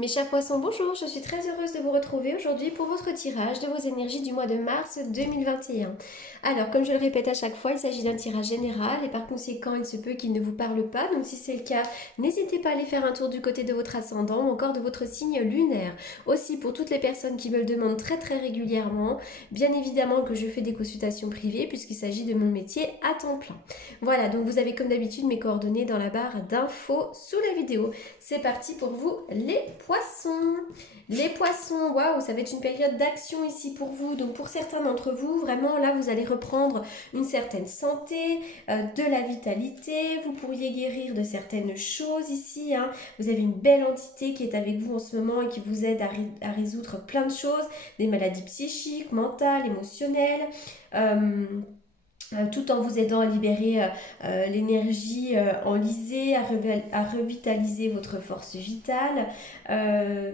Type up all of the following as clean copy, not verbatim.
Mes chers poissons, bonjour, je suis très heureuse de vous retrouver aujourd'hui pour votre tirage de vos énergies du mois de mars 2021. Alors, comme je le répète à chaque fois, il s'agit d'un tirage général et par conséquent, il se peut qu'il ne vous parle pas. Donc, si c'est le cas, n'hésitez pas à aller faire un tour du côté de votre ascendant ou encore de votre signe lunaire. Aussi, pour toutes les personnes qui me le demandent très très régulièrement, bien évidemment que je fais des consultations privées puisqu'il s'agit de mon métier à temps plein. Voilà, donc vous avez comme d'habitude mes coordonnées dans la barre d'infos sous la vidéo. C'est parti pour vous les poissons. Les poissons, waouh, ça va être une période d'action ici pour vous. Donc pour certains d'entre vous, vraiment là, vous allez reprendre une certaine santé, de la vitalité. Vous pourriez guérir de certaines choses ici. Vous avez une belle entité qui est avec vous en ce moment et qui vous aide à résoudre plein de choses. Des maladies psychiques, mentales, émotionnelles. Tout en vous aidant à libérer l'énergie enlisée, à revitaliser votre force vitale. Euh,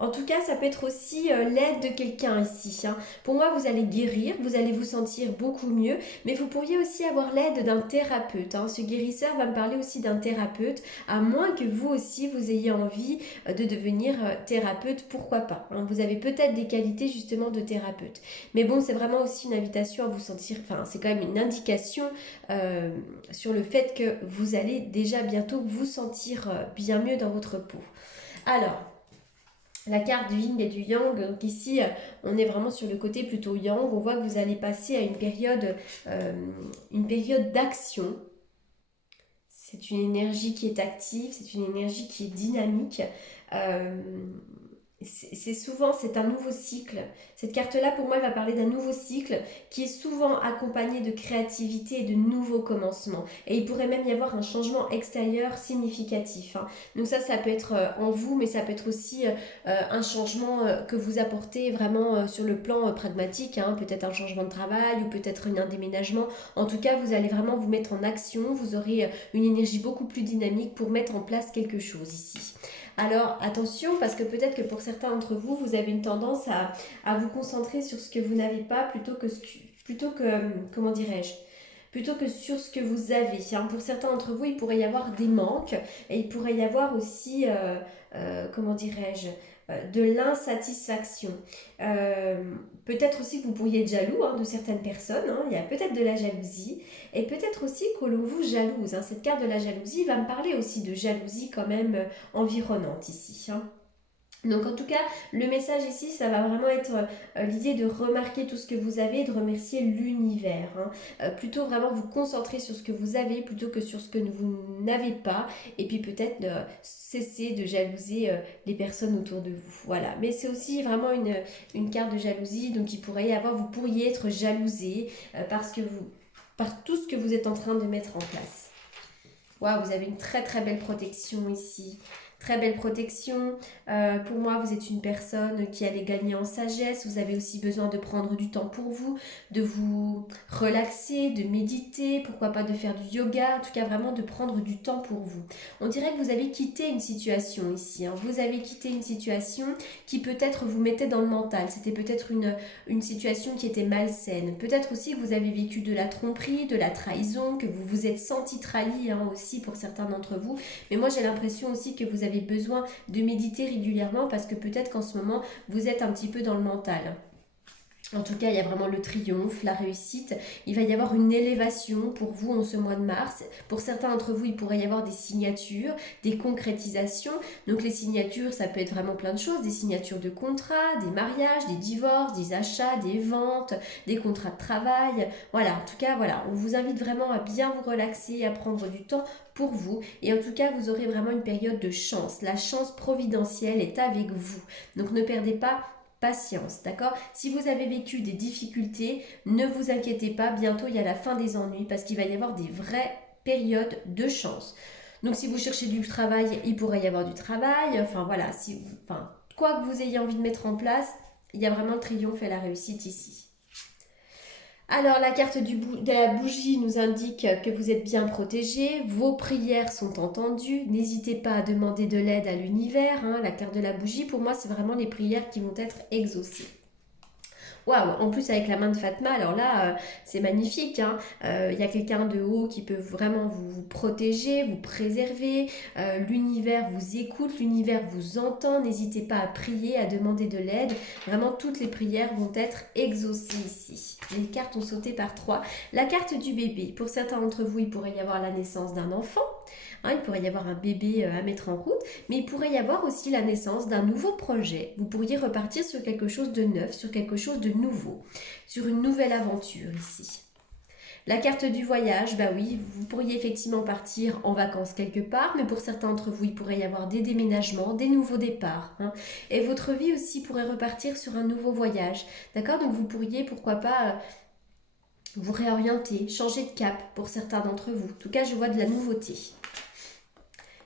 En tout cas, ça peut être aussi l'aide de quelqu'un ici. Pour moi, vous allez guérir, vous allez vous sentir beaucoup mieux, mais vous pourriez aussi avoir l'aide d'un thérapeute. Ce guérisseur va me parler aussi d'un thérapeute, à moins que vous aussi, vous ayez envie de devenir thérapeute, pourquoi pas. Vous avez peut-être des qualités justement de thérapeute. Mais bon, c'est vraiment aussi une invitation à vous sentir, enfin, c'est quand même une indication sur le fait que vous allez déjà bientôt vous sentir bien mieux dans votre peau. Alors, la carte du yin et du yang, donc ici on est vraiment sur le côté plutôt yang, on voit que vous allez passer à une période d'action. C'est une énergie qui est active, c'est une énergie qui est dynamique. Euh, c'est un nouveau cycle. Cette carte-là, pour moi, elle va parler d'un nouveau cycle qui est souvent accompagné de créativité et de nouveaux commencements. Et il pourrait même y avoir un changement extérieur significatif. Donc ça peut être en vous, mais ça peut être aussi un changement que vous apportez vraiment sur le plan pragmatique. Peut-être un changement de travail ou peut-être un déménagement. En tout cas, vous allez vraiment vous mettre en action. Vous aurez une énergie beaucoup plus dynamique pour mettre en place quelque chose ici. Alors attention, parce que peut-être que pour certains d'entre vous, vous avez une tendance à vous concentrer sur ce que vous n'avez pas comment dirais-je, plutôt que sur ce que vous avez. Pour certains d'entre vous, il pourrait y avoir des manques et il pourrait y avoir aussi, comment dirais-je, de l'insatisfaction. Peut-être aussi que vous pourriez être jaloux de certaines personnes. Il y a peut-être de la jalousie et peut-être aussi que l'on vous jalouse. Cette carte de la jalousie va me parler aussi de jalousie quand même environnante ici. Donc en tout cas, le message ici, ça va vraiment être l'idée de remarquer tout ce que vous avez et de remercier l'univers. Plutôt vraiment vous concentrer sur ce que vous avez plutôt que sur ce que vous n'avez pas. Et puis peut-être cesser de jalouser les personnes autour de vous. Voilà. Mais c'est aussi vraiment une carte de jalousie. Donc il pourrait y avoir, vous pourriez être jalousé par tout ce que vous êtes en train de mettre en place. Waouh, vous avez une très très belle protection ici. Très belle protection. Pour moi, vous êtes une personne qui allait gagner en sagesse. Vous avez aussi besoin de prendre du temps pour vous, de vous relaxer, de méditer, pourquoi pas de faire du yoga, en tout cas vraiment de prendre du temps pour vous. On dirait que vous avez quitté une situation ici. Vous avez quitté une situation qui peut-être vous mettait dans le mental. C'était peut-être une situation qui était malsaine. Peut-être aussi que vous avez vécu de la tromperie, de la trahison, que vous vous êtes senti trahi aussi pour certains d'entre vous. Mais moi, j'ai l'impression aussi que vous avez besoin de méditer régulièrement parce que peut-être qu'en ce moment, vous êtes un petit peu dans le mental. En tout cas, il y a vraiment le triomphe, la réussite. Il va y avoir une élévation pour vous en ce mois de mars. Pour certains d'entre vous, il pourrait y avoir des signatures, des concrétisations. Donc les signatures, ça peut être vraiment plein de choses. Des signatures de contrats, des mariages, des divorces, des achats, des ventes, des contrats de travail. Voilà, en tout cas, voilà. On vous invite vraiment à bien vous relaxer, à prendre du temps pour vous. Et en tout cas, vous aurez vraiment une période de chance. La chance providentielle est avec vous. Donc ne perdez pas patience, d'accord? Si vous avez vécu des difficultés, ne vous inquiétez pas, bientôt il y a la fin des ennuis parce qu'il va y avoir des vraies périodes de chance. Donc si vous cherchez du travail, il pourrait y avoir du travail, enfin voilà, quoi que vous ayez envie de mettre en place, il y a vraiment le triomphe et la réussite ici. Alors la carte de la bougie nous indique que vous êtes bien protégé, vos prières sont entendues, n'hésitez pas à demander de l'aide à l'univers. La carte de la bougie, pour moi, c'est vraiment les prières qui vont être exaucées. Waouh, en plus avec la main de Fatma, alors là, c'est magnifique, hein. Il y a quelqu'un de haut qui peut vraiment vous protéger, vous préserver. L'univers vous écoute, l'univers vous entend. N'hésitez pas à prier, à demander de l'aide. Vraiment, toutes les prières vont être exaucées ici. Les cartes ont sauté par 3. La carte du bébé. Pour certains d'entre vous, il pourrait y avoir la naissance d'un enfant. Hein, il pourrait y avoir un bébé à mettre en route, mais il pourrait y avoir aussi la naissance d'un nouveau projet. Vous pourriez repartir sur quelque chose de neuf, sur quelque chose de nouveau, sur une nouvelle aventure ici. La carte du voyage, bah oui, vous pourriez effectivement partir en vacances quelque part, mais pour certains d'entre vous, il pourrait y avoir des déménagements, des nouveaux départs. Hein. Et votre vie aussi pourrait repartir sur un nouveau voyage. D'accord? Donc vous pourriez, pourquoi pas, vous réorienter, changer de cap pour certains d'entre vous. En tout cas, je vois de la nouveauté.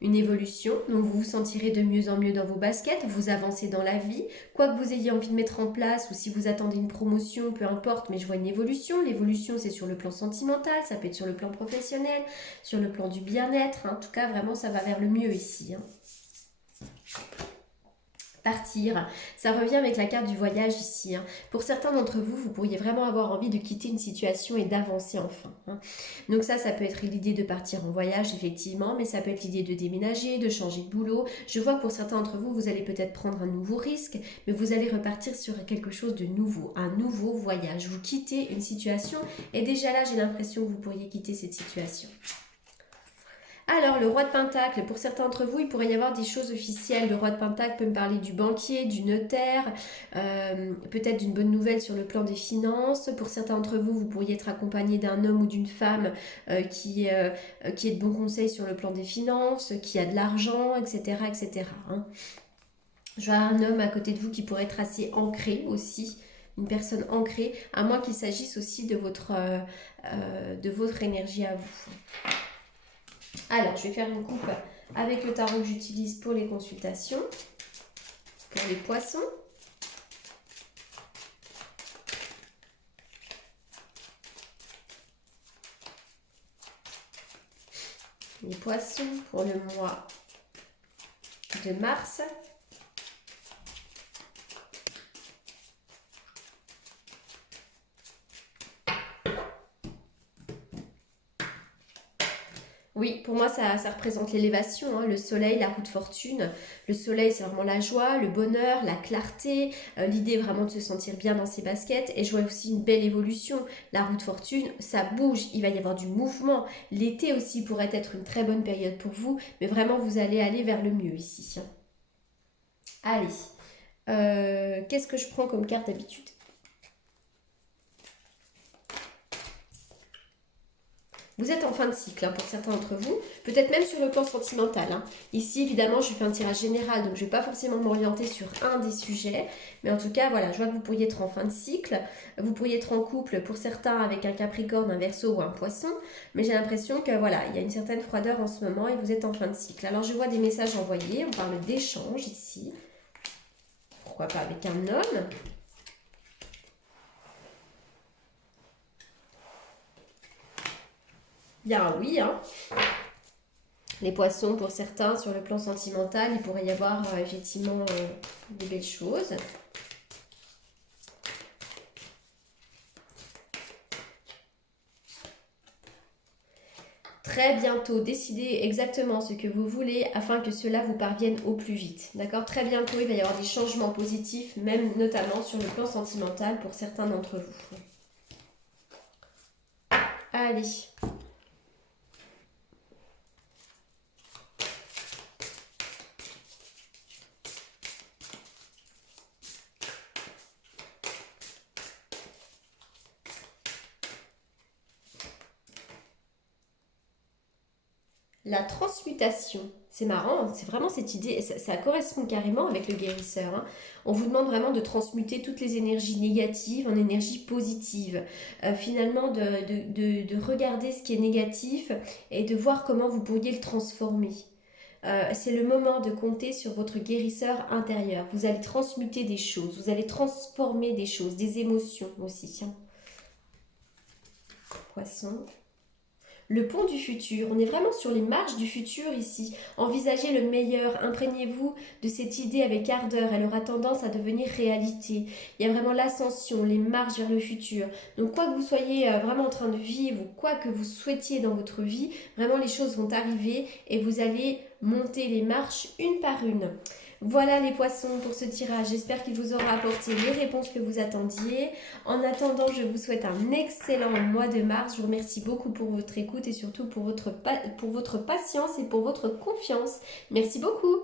Une évolution, donc vous vous sentirez de mieux en mieux dans vos baskets, vous avancez dans la vie, quoi que vous ayez envie de mettre en place ou si vous attendez une promotion, peu importe, mais je vois une évolution. L'évolution, c'est sur le plan sentimental, ça peut être sur le plan professionnel, sur le plan du bien-être. Hein. En tout cas, vraiment, ça va vers le mieux ici. Hein. Partir, ça revient avec la carte du voyage ici. Hein. Pour certains d'entre vous, vous pourriez vraiment avoir envie de quitter une situation et d'avancer enfin. Hein. Donc ça peut être l'idée de partir en voyage effectivement, mais ça peut être l'idée de déménager, de changer de boulot. Je vois que pour certains d'entre vous, vous allez peut-être prendre un nouveau risque, mais vous allez repartir sur quelque chose de nouveau, un nouveau voyage. Vous quittez une situation et déjà là, j'ai l'impression que vous pourriez quitter cette situation. Alors, le roi de Pentacle, pour certains d'entre vous, il pourrait y avoir des choses officielles. Le roi de Pentacle peut me parler du banquier, du notaire, peut-être d'une bonne nouvelle sur le plan des finances. Pour certains d'entre vous, vous pourriez être accompagné d'un homme ou d'une femme qui est de bons conseils sur le plan des finances, qui a de l'argent, etc. etc. Hein. Je vois un homme à côté de vous qui pourrait être assez ancré aussi. Une personne ancrée, à moins qu'il s'agisse aussi de votre énergie à vous. Alors, je vais faire une coupe avec le tarot que j'utilise pour les consultations, pour les poissons. Les poissons pour le mois de mars. Oui, pour moi, ça représente l'élévation, hein, le soleil, la roue de fortune. Le soleil, c'est vraiment la joie, le bonheur, la clarté, l'idée vraiment de se sentir bien dans ses baskets. Et je vois aussi une belle évolution. La roue de fortune, ça bouge, il va y avoir du mouvement. L'été aussi pourrait être une très bonne période pour vous, mais vraiment, vous allez aller vers le mieux ici. Allez, qu'est-ce que je prends comme carte d'habitude ? Vous êtes en fin de cycle hein, pour certains d'entre vous, peut-être même sur le plan sentimental. Hein. Ici, évidemment, je fais un tirage général, donc je ne vais pas forcément m'orienter sur un des sujets. Mais en tout cas, voilà, je vois que vous pourriez être en fin de cycle. Vous pourriez être en couple pour certains avec un Capricorne, un Verseau ou un Poisson. Mais j'ai l'impression que voilà, il y a une certaine froideur en ce moment et vous êtes en fin de cycle. Alors, je vois des messages envoyés. On parle d'échange ici. Pourquoi pas avec un homme ? Bien oui, hein. Les poissons, pour certains, sur le plan sentimental, il pourrait y avoir effectivement des belles choses. Très bientôt, décidez exactement ce que vous voulez afin que cela vous parvienne au plus vite. D'accord ? Très bientôt, il va y avoir des changements positifs, même notamment sur le plan sentimental pour certains d'entre vous. Allez. La transmutation, c'est marrant, c'est vraiment cette idée, ça correspond carrément avec le guérisseur. Hein. On vous demande vraiment de transmuter toutes les énergies négatives en énergies positives. Finalement, de regarder ce qui est négatif et de voir comment vous pourriez le transformer. C'est le moment de compter sur votre guérisseur intérieur. Vous allez transmuter des choses, vous allez transformer des choses, des émotions aussi. Poisson. le pont du futur. On est vraiment sur les marches du futur ici. Envisagez le meilleur, imprégnez-vous de cette idée avec ardeur, elle aura tendance à devenir réalité. Il y a vraiment l'ascension, les marches vers le futur. Donc quoi que vous soyez vraiment en train de vivre, ou quoi que vous souhaitiez dans votre vie, vraiment les choses vont arriver et vous allez monter les marches une par une. Voilà les poissons pour ce tirage. J'espère qu'il vous aura apporté les réponses que vous attendiez. En attendant, je vous souhaite un excellent mois de mars. Je vous remercie beaucoup pour votre écoute et surtout pour votre patience et pour votre confiance. Merci beaucoup.